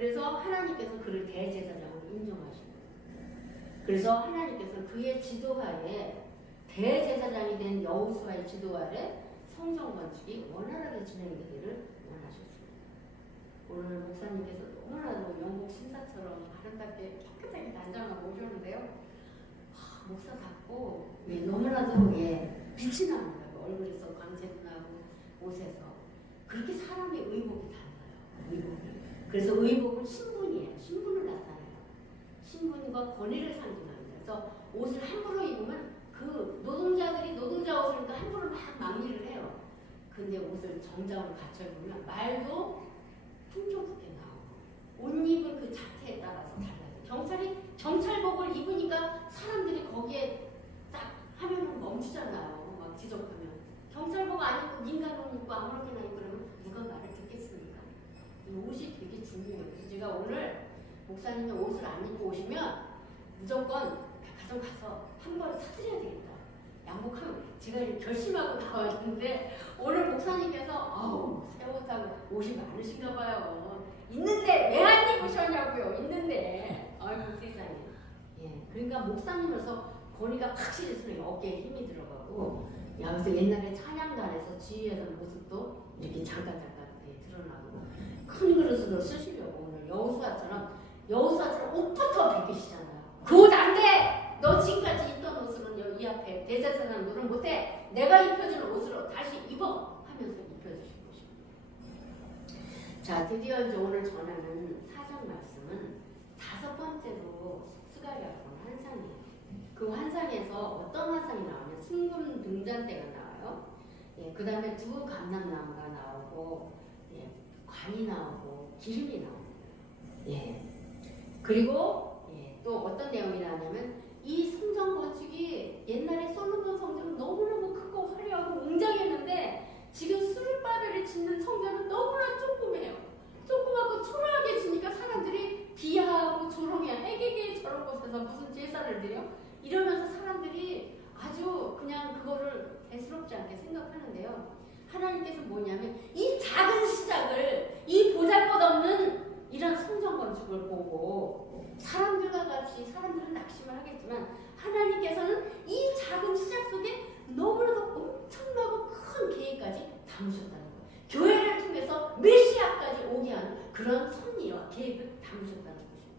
그래서 하나님께서 그를 대제사장으로 인정하십니다. 그래서 하나님께서 그의 지도하에 대제사장이 된 여호수아의 지도 아래 성전 건축이 원활하게 진행되기를 원하셨습니다. 오늘 목사님께서 너무나도 영국 신사처럼 아름답게 깨끗하게 단장하고 오셨는데요. 목사답고 너무나도 빛이 납니다. 얼굴에서 광채도 나고 옷에서. 그렇게 사람의 의복이 달라요. 의복이. 그래서 의복은 신분이에요. 신분을 나타내요. 신분과 권위를 상징합니다. 그래서 옷을 함부로 입으면 그 노동자들이 노동자 옷이니까 함부로 막 막리를 해요. 근데 옷을 정장으로 갖춰 입으면 말도 풍족하게 나오고 옷 입은 그 자태에 따라서 달라요. 경찰이 경찰복을 입으니까 사람들이 거기에 딱 하면은 멈추잖아요. 막 지적하면. 경찰복 안 입고 민간옷 입고 아무렇게나 입고 그러면 누가 말을 듣겠습니까? 이 옷이 되게 중요해요. 그래서 제가 오늘 목사님이 옷을 안 입고 오시면 무조건 백화점 가서 한 벌 사드려야 되겠다. 양복하면 제가 이렇게 결심하고 나왔는데 오늘 목사님께서 아우 새 옷하고 옷이 많으신가 봐요. 있는데 왜 안 입으셨냐고요. 있는데 아이고 세상에. 그러니까 목사님으로서 권위가 확실히 있으면 어깨에 힘이 들어가고 그래서 옛날에 찬양단에서 지휘하던 모습도 이렇게 잠깐 드러나고 큰 그릇으로 쓰시려고 오늘 여호수아처럼 옷부터 벗기시잖아요. 그 옷 안 돼! 너 지금까지 입던 옷으로는 이 앞에 대제사장 노릇 못해. 내가 입혀주는 옷으로 다시 입어! 하면서 입혀주신 것입니다. 자, 드디어 이제 오늘 전하는 사정 말씀은 5번째로 스가랴가 본 환상이에요. 그 환상에서 어떤 환상이 나오냐면 순금 등잔대가 나와요. 그 다음에 두 감람나무가 나오고 관이 나오고 기름이 나옵니다. 그리고 또 어떤 내용이 나오냐면 이 성전 건축이 옛날에 솔로몬 성전은 너무너무 크고 화려하고 웅장했는데 지금 스룹바벨이 짓는 성전은 너무나 조그매요. 조그맣고 초라하게 지니까 사람들이 비하하고 조롱해. 해게게 저런 곳에서 무슨 제사를 드려? 이러면서 사람들이 아주 그냥 그거를 대수롭지 않게 생각하는데요. 하나님께서 뭐냐면 이 작은 시작을 이 보잘것없는 이런 성전 건축을 보고 사람들과 같이 사람들은 낙심을 하겠지만 하나님께서는 이 작은 시작 속에 너무나도 엄청나고 큰 계획까지 담으셨다는 거예요. 교회를 통해서 메시아까지 오게 하는 그런 섭리와 계획을 담으셨다는 것입니다.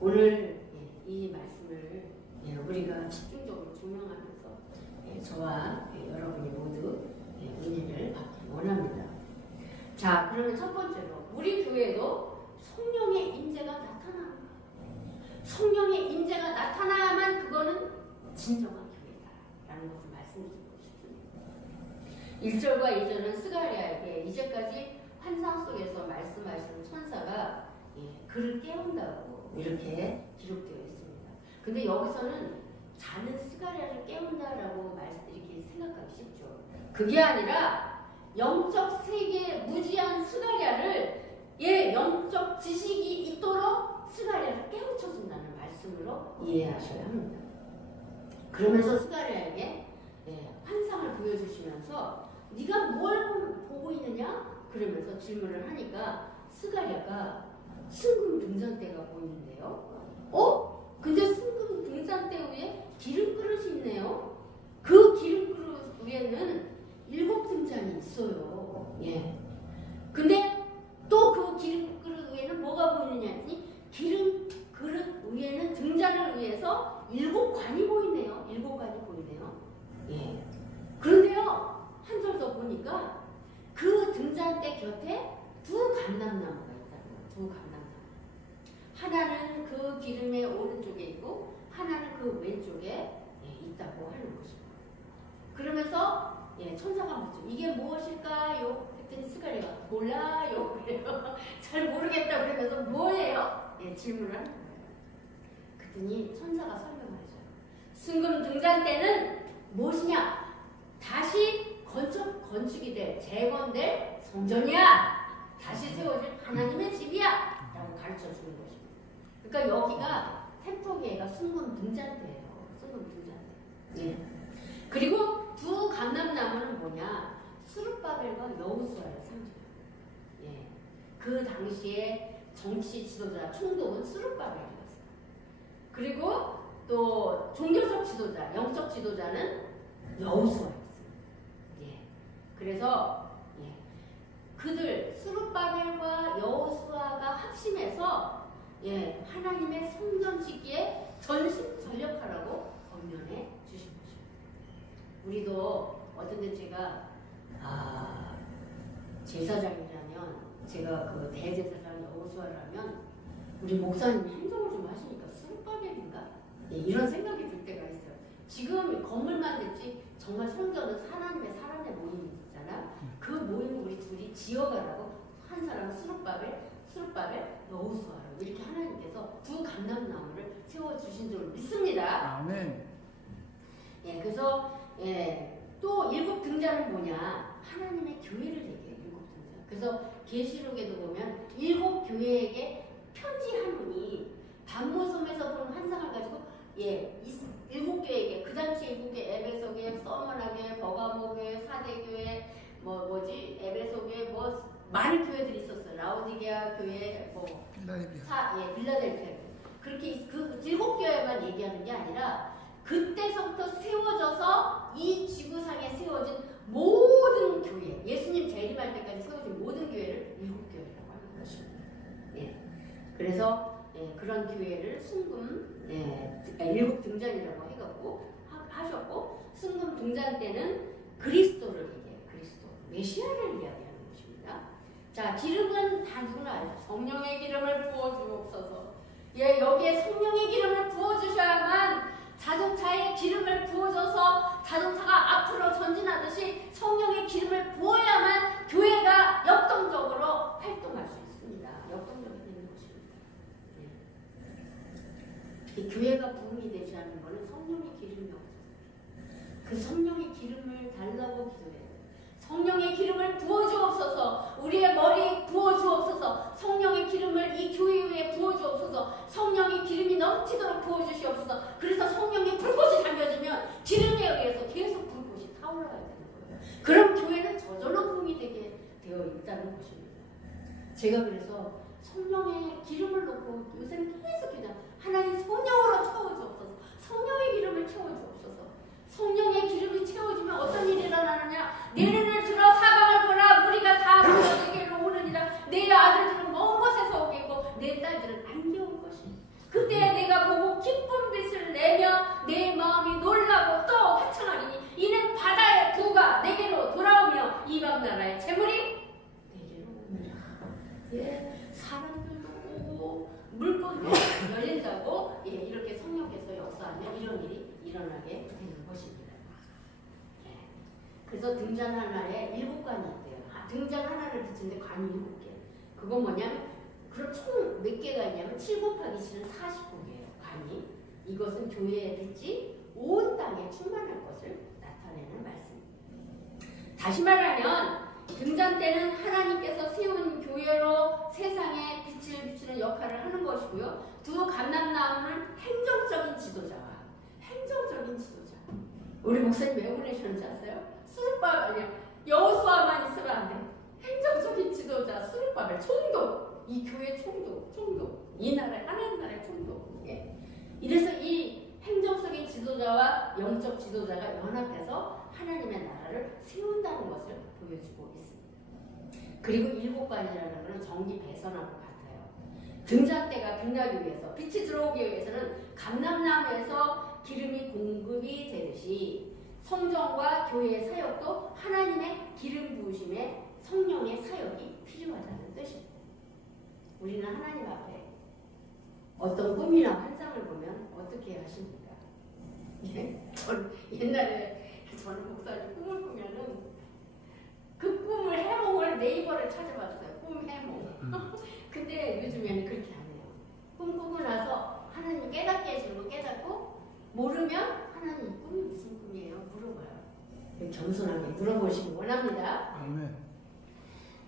오늘 이 말씀을 우리가 집중적으로 조명하면서 저와 여러분이 모두 은혜를 받기 원합니다. 자, 그러면 첫 번째로 우리 교회도 성령의 임재가 나타납니다. 성령의 임재가 나타나야만 그거는 진정한 교회다라는 것을 말씀드리고 싶습니다. 1절과 2절은 스가랴에게 이제까지 환상 속에서 말씀하시는 천사가 그를 깨운다고 이렇게 기록되어 있습니다. 근데 여기서는 자는 스가랴를 깨운다라고 이렇게 생각하기 쉽죠. 그게 아니라 영적 세계에 무지한 스가랴를 영적 지식이 있도록 스가랴를 깨우쳐준다는 말씀으로 이해하셔야 합니다. 그러면서 스가랴에게 환상을 보여주시면서 네가 뭘 보고 있느냐? 그러면서 질문을 하니까 스가랴가 순금 등잔대가 보이는데요. 근데 순금 등잔대 위에 기름 그릇이 있네요. 그 기름 그릇 위에는 7등잔이 있어요. 근데 또 그 기름 그릇 위에는 뭐가 보이느냐 했더니 기름 그릇 위에는 등잔을 위해서 7관이 보이네요. 7관이 보이네요. 그런데요, 한 절 더 보니까 그 등잔대 곁에 두 감람나무가 있다고요. 두 감람나무. 하나는 그 기름의 오른쪽에 있고 하나는 그 왼쪽에 있다고 하는 것입니다. 그러면서 천사가 묻죠. 이게 무엇일까요? 그랬더니 스가랴가 몰라요. 그래요. 잘 모르겠다 그러면서 뭐예요? 질문을 하는 거예요. 그랬더니 천사가 설명하죠. 순금 등잔대는 무엇이냐? 다시 건축이 될 재건될 성전이야. 다시 세워질 하나님의 집이야. 라고 가르쳐 주는 것입니다. 그러니까 여기가 템토기가 순금 등잔대예요. 순금 등잔대. 그리고 두 감람나무는 뭐냐? 스룹바벨과 여호수아를 상징합니다. 그 당시에 정치 지도자 총독은 스룹바벨이었어요. 그리고 또 종교적 지도자, 영적 지도자는 여호수아였어요. 예. 그래서 예. 그들 스룹바벨과 여호수아가 합심해서 예, 하나님의 성전 짓기에 전심전력하라고 권면해 주신 것입니다. 우리도 어떤 때 제가 제사장이라면 제가 그 대제사장 여호수아라면 우리 목사님이 행정을 좀 하시니까 스룹바벨인가? 예, 이런 생각이 들 때가 있어요. 지금 건물만 됐지 정말 성전은 하나님의 사람의 모임이잖아. 그 모임을 우리 둘이 지어가라고 한 사람은 스룹바벨, 여호수아라고 이렇게 하나님께서 두 감람나무를 세워주신 줄 믿습니다. 아멘. 예, 그래서 예, 또 일곱 등잔은 뭐냐? 하나님의 교회를 얘기해요. 일곱 등잔. 그래서 계시록에도 보면 일곱 교회에게 편지하노니 반모섬에서 본 환상을 가지고 예, 일곱 교회에게 그 당시 일곱 교회 에베소 교회, 서머나 교회, 버가모 교회, 사대 교회, 에베소 교회 많은 교회들이 있었어요. 라오디게아 교회, 빌라델피아. 그렇게 그 일곱 교회만 얘기하는 게 아니라 그때서부터 세워져서 이 지구상에 세워진 모든 교회, 예수님 재림할 때까지 세워진 모든 교회를 일곱 교회라고 하는 것입니다. 예. 그래서 예, 그런 교회를 순금 일곱 등잔이라고 해갖고 하셨고 순금 등잔 때는 그리스도를 얘기해요. 그리스도 메시아를 이야기하는 것입니다. 자, 기름은 다 누구나 알죠. 성령의 기름을 부어주옵소서. 예, 여기에 성령의 기름을 부어주셔야만 자동차에 기름을 부어줘서 자동차가 앞으로 전진하듯이 성령의 기름을 부어야만 교회가 역동적으로 활동할 수 있습니다. 역동적이 되는 것입니다. 네. 이 교회가 부흥이 되지 않는 것은 성령의 기름이 없어요. 그 성령의 기름을 달라고 기도해요. 성령의 기름을 부어주옵소서. 우리의 머리에 부어주옵소서. 성령의 기름을 이 교회 위에 부어주옵소서. 성령의 기름이 넘치도록 부어주시옵소서. 그래서 성령의 불꽃이 담겨지면 기름에 의해서 계속 불꽃이 타올라야 되는 거예요. 그럼 교회는 저절로 부흥이 되게 되어 있다는 것입니다. 제가 그래서 성령의 기름을 놓고 요새는 계속 기도. 하나님 성령으로 채워주옵소서. 성령의 기름을 채워주옵소서. 성령의 기름이 채워지면 어떤 일이 일어나느냐? 내년을 들어 사방을 보라. 무리가 다 모여 내게로 오느니라. 내 아들들은 먼 곳에서 오겠고 내 딸들은 안개 올 것이니 그때 내가 보고 기쁜 빛을 내며 내 마음이 놀라고 또 화창하리니 이는 바다의 구가 내게로 돌아오며 이방 나라의 재물이 내게로 오느니라. 예, 사람들도 오고 물건도 열린다고 예, 이렇게 성령께서 역사하면 이런 일이 일어나게 되는 것입니다. 네. 그래서 등잔 하나에 7관이 있대요. 등잔 하나를 비추는데 관이 7개. 그건 뭐냐면 그럼 총 몇 개가 있냐면 7 곱하기 7은 49개예요. 관이. 이것은 교회의 빛이 온 땅에 충만할 것을 나타내는 말씀입니다. 다시 말하면 등잔 때는 하나님께서 세운 교회로 세상에 빛을 비추는 역할을 하는 것이고요. 두 감람나무는 행정적인 지도자. 우리 목사님 왜 보내셨는지 아세요? 스룹바벨, 여호수아만 있으면 안 돼. 행정적인 지도자, 스룹바벨, 총독. 이 교회 총독. 이 나라의 하나님 나라의 총독. 예. 이래서 이 행정적인 지도자와 영적 지도자가 연합해서 하나님의 나라를 세운다는 것을 보여주고 있습니다. 그리고 7관이라는 것은 전기 배선하고 같아요. 등잔대가 빛나기 위해서, 빛이 들어오기 위해서는 감람나무에서 기름이 공급이 되듯이 성전과 교회의 사역도 하나님의 기름 부으심에 성령의 사역이 필요하다는 뜻입니다. 우리는 하나님 앞에 어떤 꿈이나 환상을 보면 어떻게 하십니까? 예? 옛날에 저는 목사님 꿈을 꾸면은 그 꿈을 해몽을 네이버를 찾아봤어요. 꿈 해몽. 근데 요즘에는 그렇게 안 해요. 꿈 꾸고 나서 하나님 깨닫게 해주는 거 깨닫고 모르면 하나님 이 꿈이 무슨 꿈이에요? 물어봐요. 겸손하게 물어보시기 원합니다. 아멘.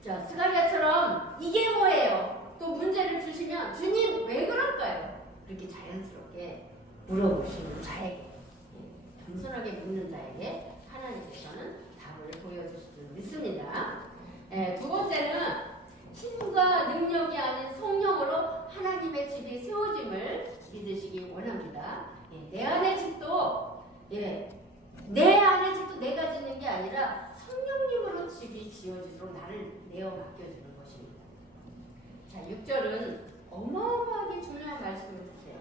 자, 스가랴처럼 이게 뭐예요? 또 문제를 주시면 주님 왜 그럴까요? 이렇게 자연스럽게 물어보시는 자에게, 겸손하게 묻는 자에게 하나님께서는 답을 보여주실 줄 믿습니다. 두 번째는 힘과 능력이 아닌 성령으로 하나님의 집이 세워짐을 믿으시기 원합니다. 예, 내 안의 집도 내 안의 집도 내가 짓는 게 아니라 성령님으로 집이 지어지도록 나를 내어 맡겨주는 것입니다. 자, 6절은 어마어마하게 중요한 말씀을 주세요.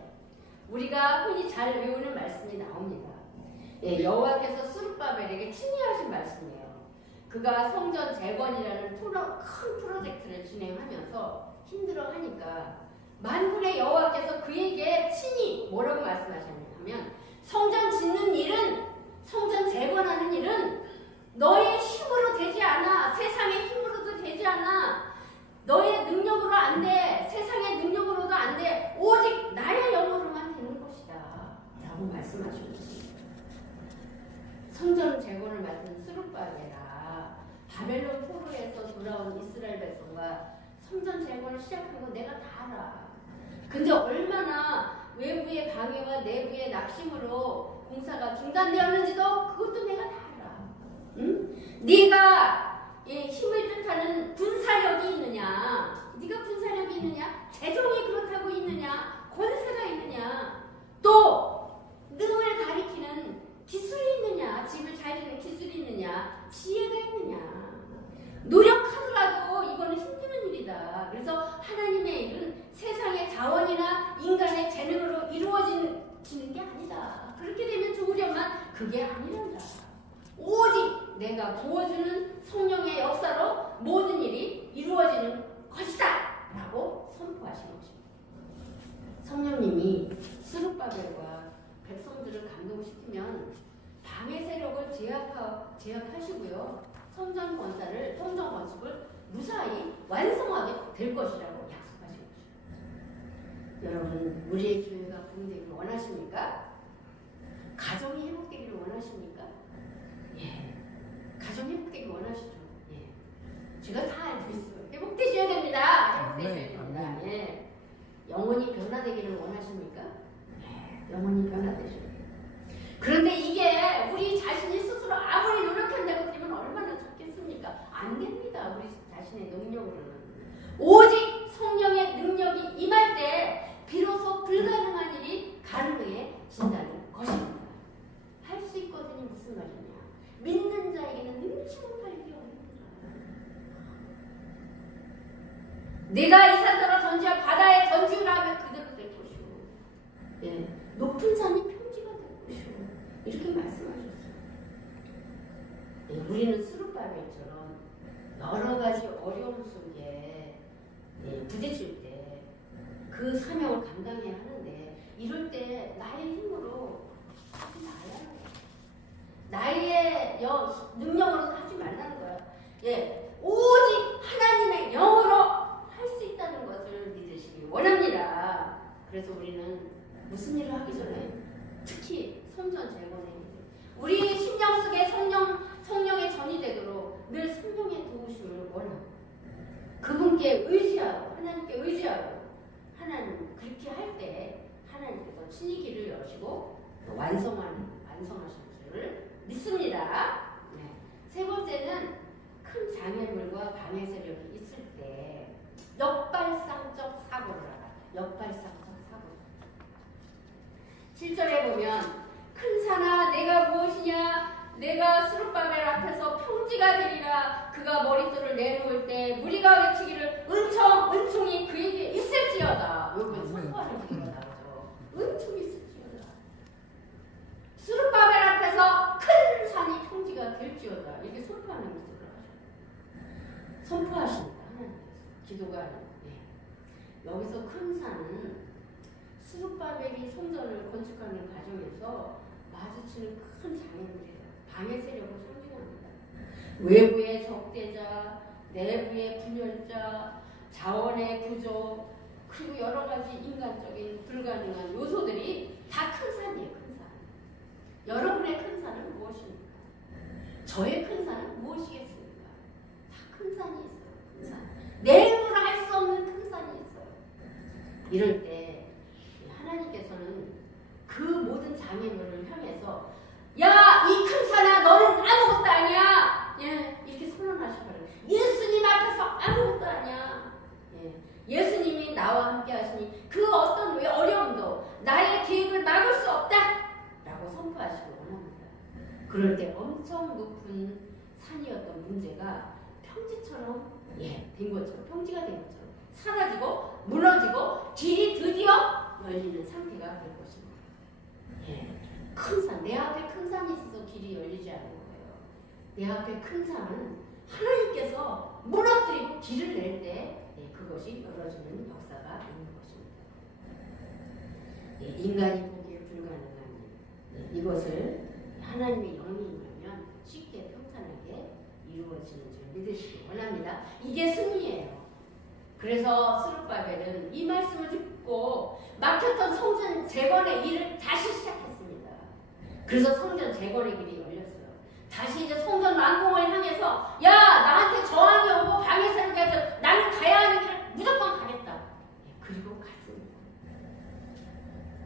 우리가 흔히 잘 외우는 말씀이 나옵니다. 예, 여호와께서 스룹바벨에게 친히하신 말씀이에요. 그가 성전 재건이라는 큰 프로젝트를 진행하면서 힘들어하니까 만군의 여호와께서 그에게 친히 뭐라고 말씀하셨냐면 성전 짓는 일은, 성전 재건하는 일은 너의 힘으로 되지 않아. 세상의 힘으로도 되지 않아. 너의 능력으로 안 돼. 세상의 능력으로도 안 돼. 오직 나의 영으로만 되는 것이다 라고 말씀하셨습니다. 성전 재건을 맡은 스룹바벨아, 바벨론 포로에서 돌아온 이스라엘 백성과 성전 재건을 시작한 건 내가 다 알아. 근데 얼마나 외부의 방해와 내부의 낙심으로 공사가 중단되었는지도 그것도 내가 다 알아. 응? 네가 힘을 뜻하는 군사력이 있느냐? 네가 군사력이 있느냐? 재정이 그렇다고 있느냐? 권세가 있느냐? 또 능을 가리키는 기술이 있느냐? 집을 잘 짓는 기술이 있느냐? 지혜가 있느냐? 노력하더라도 이거는 힘드는 일이다. 그래서 하나님의 일은 세상의 자원이나 인간의 재능으로 이루어지는 게 아니다. 그렇게 되면 좋으련만 그게 아니란다. 오직 내가 부어주는 성령의 역사로 모든 일이 이루어지는 것이다 라고 선포하신 것입니다. 성령님이 스룹바벨과 백성들을 감동시키면 방해 세력을 제압하시고요. 성전 건축을 무사히 완성하게 될 것이라고 약속하신 것입니다. 여러분, 우리의 교회가 부흥되기를 원하십니까? 가정이 회복되기를 원하십니까? 예. 가정이 회복되기를 원하시죠? 예. 제가 다 알고 있어요. 회복되셔야 됩니다. 회복되셔야 됩니다. 예. 영혼이 변화되기를 원하십니까? 예. 영혼이 변화되셔야 돼요. 그런데 이게 우리 자신이 스스로 아무리 노력한다고 되면 얼마나 좋겠습니까? 안 됩니다. 우리 자신의 능력으로는. 오직 성령의 능력이 임할 때 비로소 불가능한 일이 가능해진다는 것입니다. 할 수 있거든요. 무슨 말이냐? 믿는 자에게는 능치 못할 일이 없습니다. 내가 이 산더러 던지어 바다에 던지우라 하면 그대로 될 것이고, 예, 높은 산이 평지가 될 것이고, 이렇게 말씀하셨어요. 예, 우리는 스룹바벨처럼 여러 가지 어려움 속에 부딪힐 때 그 사명을 감당해야 하는데, 이럴 때 나의 힘으로 하지 말라는 거야. 나의 능력으로도 하지 말라는 거야. 예, 오직 하나님의 영으로 할 수 있다는 것을 믿으시기 원합니다. 그래서 우리는 무슨 일을 하기 전에 특히 성전 재건의 우리 심령 속에 성령의 전이 되도록 늘 성령의 도우심을 원합니다. 그분께 의지하고 하나님께 의지하고 하나님 그렇게 할 때 하나님께서 친히 길을 여시고 완성하실 줄을 믿습니다. 네. 세 번째는 큰 장애물과 방해 세력이 있을 때 역발상적 사고를 하라. 역발상적 사고. 7절에 보면 큰 산아 내가 무엇이냐? 내가 스룹바벨 앞에서 평지가 되리라. 그가 머릿돌을 내놓을 때 무리가 외치기를 은총이 그에게 있을지어다. 여기 선포하는 기가 나오죠. 은총이 있을지어다. 스룹바벨 앞에서 큰 산이 평지가 될지어다. 이렇게 선포하는 것을 하죠. 선포하십니다. 하나님께서. 기도가 아니고. 네. 여기서 큰 산은 스룹바벨이 성전을 건축하는 과정에서 마주치는 큰 장애물이에요. 방해 세력을 상징합니다. 외부의 적대자, 내부의 분열자, 자원의 부족, 그리고 여러 가지 인간적인 불가능한 요소들이 다 큰 산이에요. 큰 산. 여러분의 큰 산은 무엇입니까? 저의 큰 산은 무엇이겠습니까? 다 큰 산이 있어요. 큰 산. 내 힘으로 할 수 없는 큰 산이 있어요. 이럴 때 하나님께서는 그 모든 장애물을 향해서 야, 이 큰 산아, 너는 아무것도 아니야. 예, 이렇게 선언하시거든요. 예수님 앞에서 아무것도 아니야. 예, 예수님이 나와 함께 하시니 그 어떤 어려움도 나의 계획을 막을 수 없다 라고 선포하시기 원합니다. 그럴 때 엄청 높은 산이었던 문제가 평지처럼 된 것처럼, 평지가 된 것처럼 사라지고 무너지고 길이 드디어 열리는 상태가 될 것입니다. 큰 산, 내 앞에 큰 산이 있어서 길이 열리지 않는 거예요. 내 앞에 큰 산은 하나님께서 무너뜨리고 길을 낼 때 그것이 열어지는 역사가 있는 것입니다. 인간이 보기에 불가능한 이것을 하나님의 영이 임하면 쉽게 평탄하게 이루어지는 줄 믿으시기 원합니다. 이게 승리예요. 그래서 스룹바벨은 이 말씀을 듣고 막혔던 성전 재건의 일을 다시 시작했습니다. 그래서 성전 재건의 길이 열렸어요. 다시 이제 성전 완공을 향해서 야 나한테 저항이 오고 방해하는 게 아니라 나는 가야 하는 길을 무조건 가겠다. 그리고 갔습니다.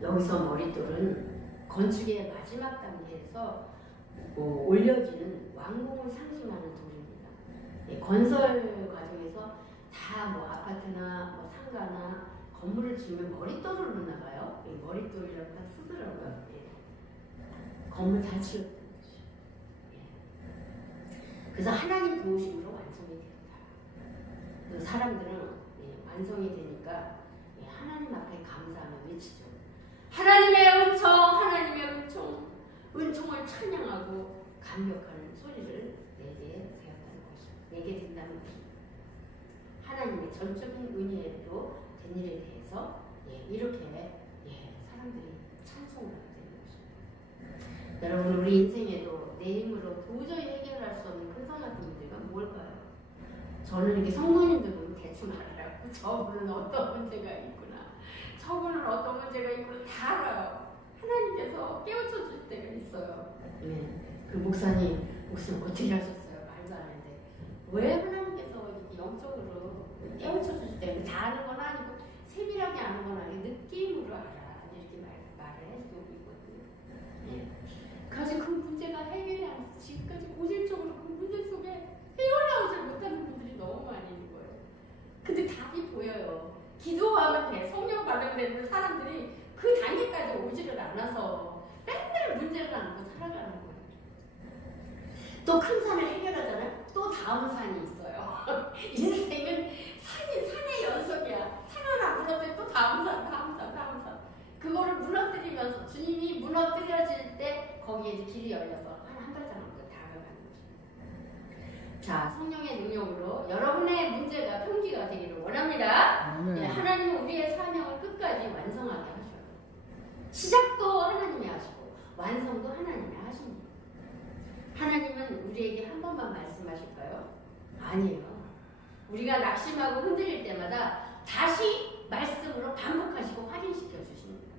여기서 머릿돌은 건축의 마지막 단계에서 올려지는 완공을 상징하는 돌입니다. 건설 과정에서 다 아파트나 상가나 건물을 지으면 머릿돌을 넣나 봐요. 머릿돌이라고 딱 쓰더라고요. 건물 다 지었다는 뜻이에요. 그래서 하나님 도우심으로 완성이 됩니다. 그래서 사람들은 완성이 되니까 하나님 앞에 감사하며 외치죠. 하나님의 은총, 하나님의 은총, 은총을 찬양하고 감격하는 소리를 내게 되었다는 것입니다. 내게 된다는 것입니다. 하나님의 전적인 은혜로 된 일에 대해서 이렇게 사람들이 찬송을 하게 되는 것입니다. 여러분 우리 인생에도 내 힘으로 도저히 해결할 수 없는 큰 산 같은 문제가 뭘까요? 저는 이렇게 성도님들 보면 대충 알아요. 저분은 어떤 문제가 있구나. 저분은 어떤 문제가 있구나. 다 알아요. 하나님께서 깨우쳐 줄 때가 있어요. 그 목사님 어떻게 하셨어요? 말도 안 하는데 왜 하나님께서 이렇게 영적으로 깨우쳐 줄 때 다 아는 건 아니고 세밀하게 아는 건 아니고 느낌으로 알아. 이렇게 말을 해주고 있거든요. 그래서 그 문제가 해결이 안 돼서 지금까지 고질적으로 그 문제 속에 헤어나오지 못하는 분들이 너무 많이 있는 거예요. 근데 답이 보여요. 기도하면 돼. 성령 받으면 되는데 사람들이 그 단계까지 오지를 않아서 맨날 문제를 안고 살아가는 거예요. 또 큰 산을 해결하잖아요. 또 다음 산이 있어요. 인생은 산의 연속이야. 산 하나 무너뜨리면 또 다음 산. 그거를 무너뜨리면서 주님이 무너뜨려질 때 거기에 이제 길이 열려서 한 발자국 더 다가가는 것입니다. 자, 성령의 능력으로 여러분의 문제가 평지가 되기를 원합니다. 하나님은 우리의 사명을 끝까지 완성하게 하셔요. 시작도 하나님이 하시고 완성도 하나님이 하십니다. 하나님은 우리에게 한 번만 말씀하실까요? 아니에요. 우리가 낙심하고 흔들릴 때마다 다시 말씀으로 반복하시고 확인시켜 주십니다.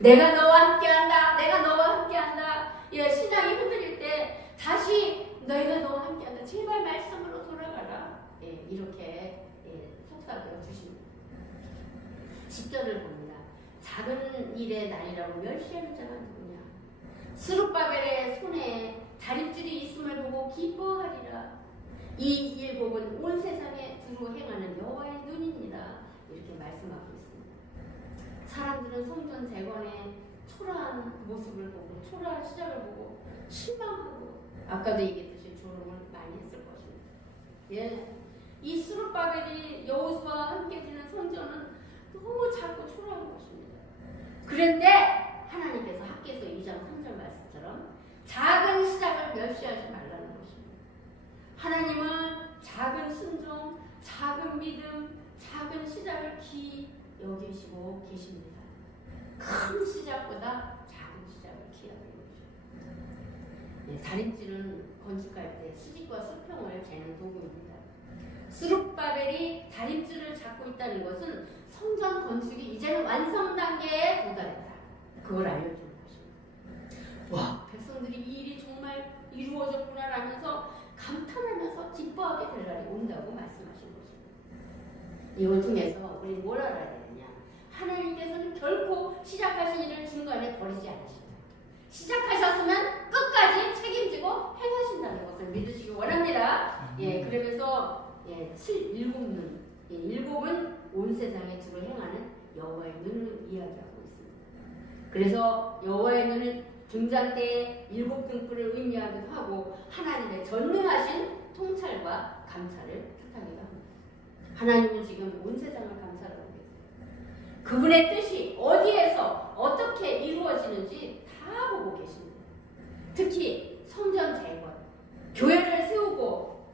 내가 너와 함께한다. 내가 너와 함께한다. 신앙이 흔들릴 때 다시 내가 너와 함께한다. 제발 말씀으로 돌아가라. 이렇게 속삭여 주십니다. 10절을 봅니다. 작은 일의 날이라고 멸시하는 자가 누구냐? 스룹바벨의 손에 다림줄이 있음을 보고 기뻐하리라. 이 일복은 온 세상에 두루 행하는 여호와의 눈입니다. 이렇게 말씀하고 있습니다. 사람들은 성전 재건의 초라한 모습을 보고 초라한 시작을 보고 실망하고 아까도 얘기했듯이 조롱을 많이 했을 것입니다. 이 스룹바벨이 여호수아와 함께 지는 성전은 너무 작고 초라한 것입니다. 그런데 하나님께서 학개서 2장 3절 말씀처럼 작은 시작을 멸시하지 말라는 것입니다. 하나님은 작은 순종, 작은 믿음, 작은 시작을 귀히 여기시고 계십니다. 큰 시작보다 작은 시작을 귀하게 여기십니다. 다림질은 건축할 때 수직과 수평을 재는 도구입니다. 스룹바벨이 다림줄을 잡고 있다는 것은 성전 건축이 이제는 완성 단계에 도달했다. 그걸 알려주는 것입니다. 와, 백성들이 이 일이 정말 이루어졌구나 라면서 감탄하면서 기뻐하게 될 날이 온다고 말씀하신 것입니다. 이걸 통해서 우리는 뭘 알아야 되느냐? 하나님께서는 결코 시작하신 일을 중간에 버리지 않으십니다. 시작하셨으면 끝까지 책임지고 행하신다는 것을 믿으시기 원합니다. 그러면서 일곱 눈, 일곱은 온 세상에 주로 행하는 여호와의 눈을 이야기하고 있습니다. 그래서 여호와의 눈은 등잔 때의 7등불을 의미하기도 하고 하나님의 전능하신 통찰과 감찰을 뜻하기도 합니다. 하나님은 지금 온 세상을 감찰하고 계세요. 그분의 뜻이 어디에서 어떻게 이루어지는지 다 보고 계십니다. 특히 성전 재건, 교회를 세우고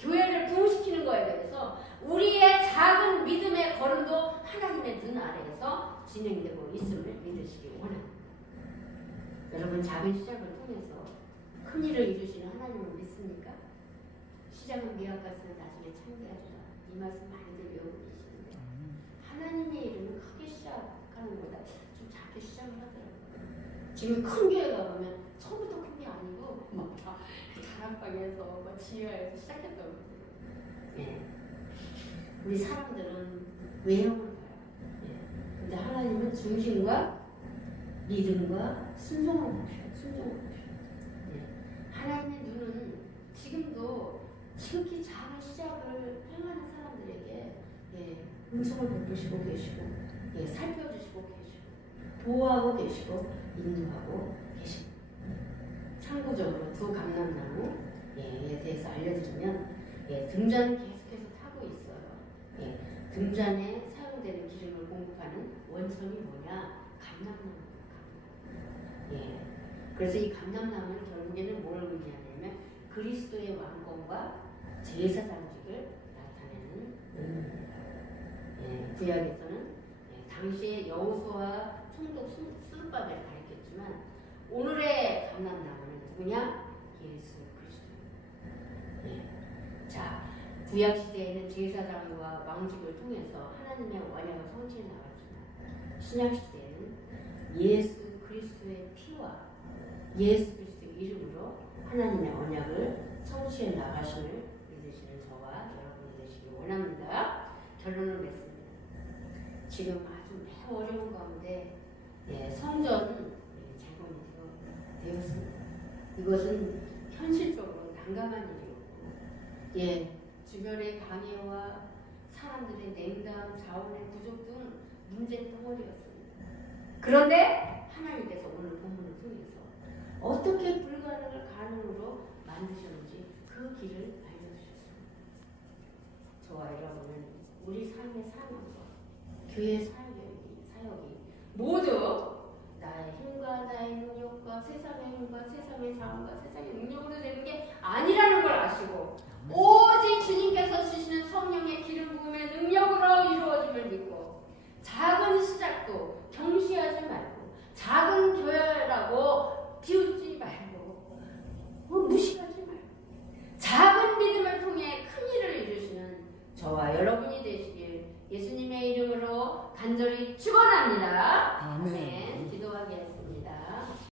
교회를 부흥시키는 거에 대해서 우리의 작은 믿음의 걸음도 하나님의 눈 아래에서 진행되고 있음을 믿으시기 원합니다. 여러분, 작은 시작을 통해서 큰 일을 이루시는 하나님을 믿습니까? 시작은 미약하시나 나중에 창대하리라. 이 말씀 많이들 외우고 계시는데 하나님의 일은 크게 시작하는 거다. 좀 작게 시작을 하더라고요. 지금 큰 교회 가보면 처음부터 큰 게 아니고 막 다 다락방에서 지하에서 시작했다고 그러더라고요. 우리 사람들은 외형을 봐요. 근데 하나님은 중심과 믿음과 순종을 보셔요. 순종을 보셔요. 하나님의 눈은 지금도 지극히 작은 시작을 행하는 사람들에게 은총을 베푸시고 계시고 살펴주시고 계시고 보호하고 계시고 인도하고 계십니다. 참고적으로 두 감람나무에 대해서 알려드리면 등잔을 계속해서 타고 있어요. 등잔에 사용되는 기름을 공급하는 원천이 뭐냐? 감람나무입니다. 그래서 이 감람나무는 결국에는 뭘 의미하냐면 그리스도의 왕권과 제사장직을 나타내는 의미입니다. 구약에서는 당시의 여호수아와 총독 스룹바벨을 가리켰지만 오늘의 감람나무는 누구냐? 예수 그리스도입니다. 자, 구약 시대에는 제사장과 왕직을 통해서 하나님의 언약을 성취해 나갔지만 신약 시대에는 예수 그리스도의 피와 예수 그리스도의 이름으로 하나님의 언약을 성취해 나가심을 믿으시는 저와 여러분이 되시길 원합니다. 결론을 맺습니다. 지금 아주 매우 어려운 가운데 성전 재건이 되었습니다. 이것은 현실적으로 난감한 일이었고 주변의 방해와 사람들의 냉담, 자원의 부족 등 문제 덩어리였습니다. 그런데 하나님께서 오늘 본문을 통해서 어떻게 불가능을 가능으로 만드셨는지 그 길을 알려주셨습니다. 저와 여러분은 우리 삶의 사명과 교회 사역이 모두 나의 힘과 나의 능력과 세상의 힘과 세상의 자원과 세상의 능력으로 되는 게 아니라는 걸 아시고 오직 주님께서 주시는 성령의 기름 부음의 능력으로 이루어짐을 믿고 작은 시작도 경시하지 말고 작은 교회라고 비웃지 말고 무시하지 말고 작은 믿음을 통해 큰 일을 이루시는 저와 여러분이 되시길 예수님의 이름으로 간절히 축원합니다.